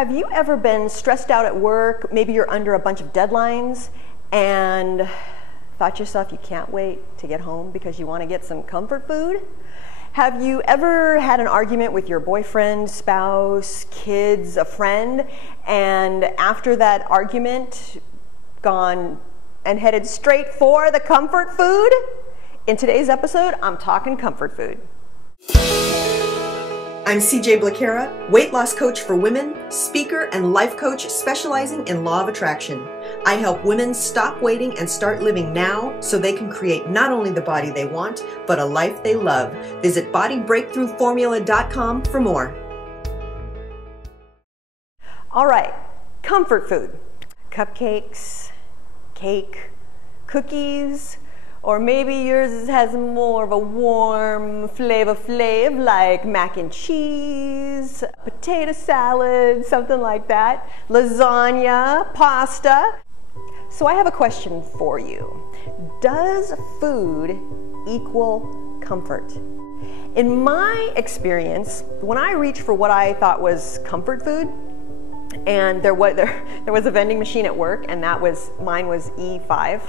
Have you ever been stressed out at work? Maybe you're under a bunch of deadlines and thought to yourself you can't wait to get home because you want to get some comfort food? Have you ever had an argument with your boyfriend, spouse, kids, a friend, and after that argument gone and headed straight for the comfort food? In today's episode, I'm talking comfort food. I'm Blaquera, weight loss coach for women, speaker, and life coach specializing in law of attraction. I help women stop waiting and start living now so they can create not only the body they want, but a life they love. Visit bodybreakthroughformula.com for more. All right, comfort food. Cupcakes, cake, cookies, or maybe yours has more of a warm flavor like mac and cheese, potato salad, something like that, lasagna, pasta. So I have a question for you. Does food equal comfort? In my experience, when I reached for what I thought was comfort food, and there was a vending machine at work, and mine was E5.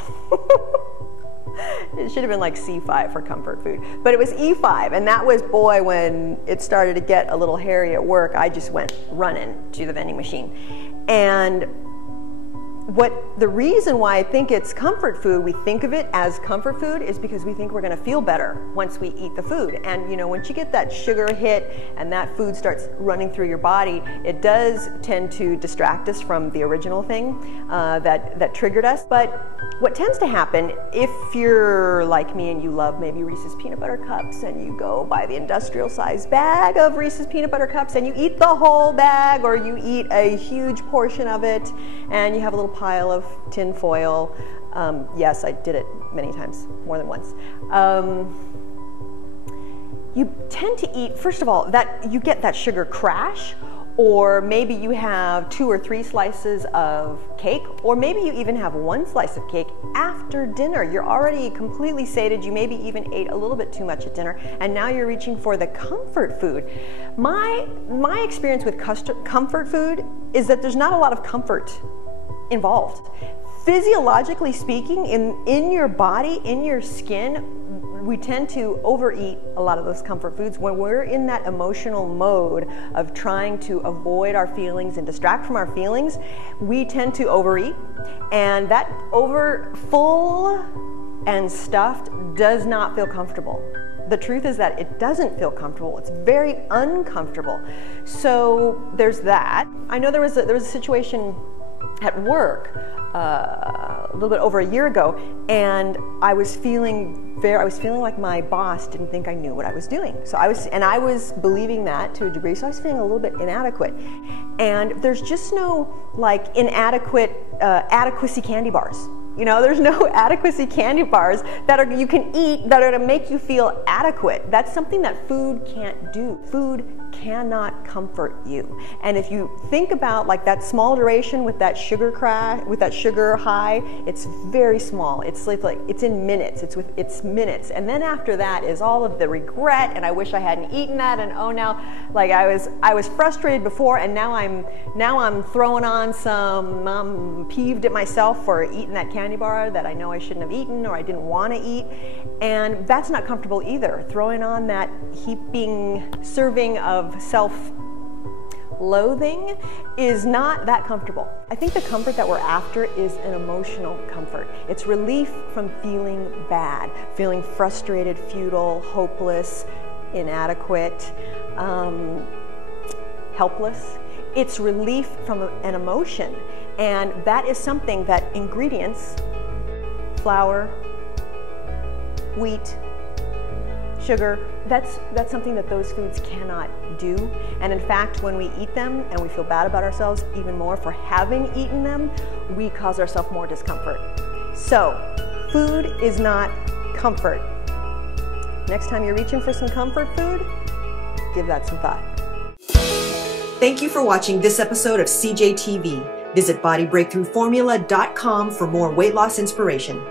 It should have been like C5 for comfort food, but it was E5, and that was, boy, when it started to get a little hairy at work, I just went running to the vending machine. And the reason why I think it's comfort food, we think of it as comfort food, is because we think we're going to feel better once we eat the food. And you know, once you get that sugar hit and that food starts running through your body, it does tend to distract us from the original thing that triggered us. But what tends to happen, if you're like me and you love maybe Reese's peanut butter cups, and you go buy the industrial size bag of Reese's peanut butter cups and you eat the whole bag, or you eat a huge portion of it and you have a little pile of tin foil. Yes, I did it many times, more than once. You tend to eat, first of all, that you get that sugar crash, or maybe you have 2 or 3 slices of cake, or maybe you even have 1 slice of cake after dinner. You're already completely sated. You maybe even ate a little bit too much at dinner, and now you're reaching for the comfort food. My experience with comfort food is that there's not a lot of comfort involved. Physiologically speaking, in your body, in your skin, we tend to overeat a lot of those comfort foods. When we're in that emotional mode of trying to avoid our feelings and distract from our feelings, we tend to overeat, and that full and stuffed does not feel comfortable. The truth is that it doesn't feel comfortable. It's very uncomfortable. So there's that. I know there was a situation at work a little bit over a year ago, and I was feeling like my boss didn't think I knew what I was doing. So I was believing that to a degree, so I was feeling a little bit inadequate. And there's just no like adequacy candy bars. You know, there's no adequacy candy bars you can eat that are to make you feel adequate. That's something that food can't do. Food cannot comfort you. And if you think about like that small duration with that sugar crash, with that sugar high, it's very small. It's like it's in minutes. It's minutes. And then after that is all of the regret, and I wish I hadn't eaten that, and oh, now like I was frustrated before, and now I'm throwing on some, I'm peeved at myself for eating that candy bar that I know I shouldn't have eaten, or I didn't want to eat. And that's not comfortable either. Throwing on that heaping serving of self-loathing is not that comfortable. I think the comfort that we're after is an emotional comfort. It's relief from feeling bad, feeling frustrated, futile, hopeless, inadequate, helpless. It's relief from an emotion, and that is something that ingredients, flour, wheat, sugar, that's something that those foods cannot do. And in fact, when we eat them and we feel bad about ourselves even more for having eaten them, we cause ourselves more discomfort. So, food is not comfort. Next time you're reaching for some comfort food, give that some thought. Thank you for watching this episode of CJ TV. Visit bodybreakthroughformula.com for more weight loss inspiration.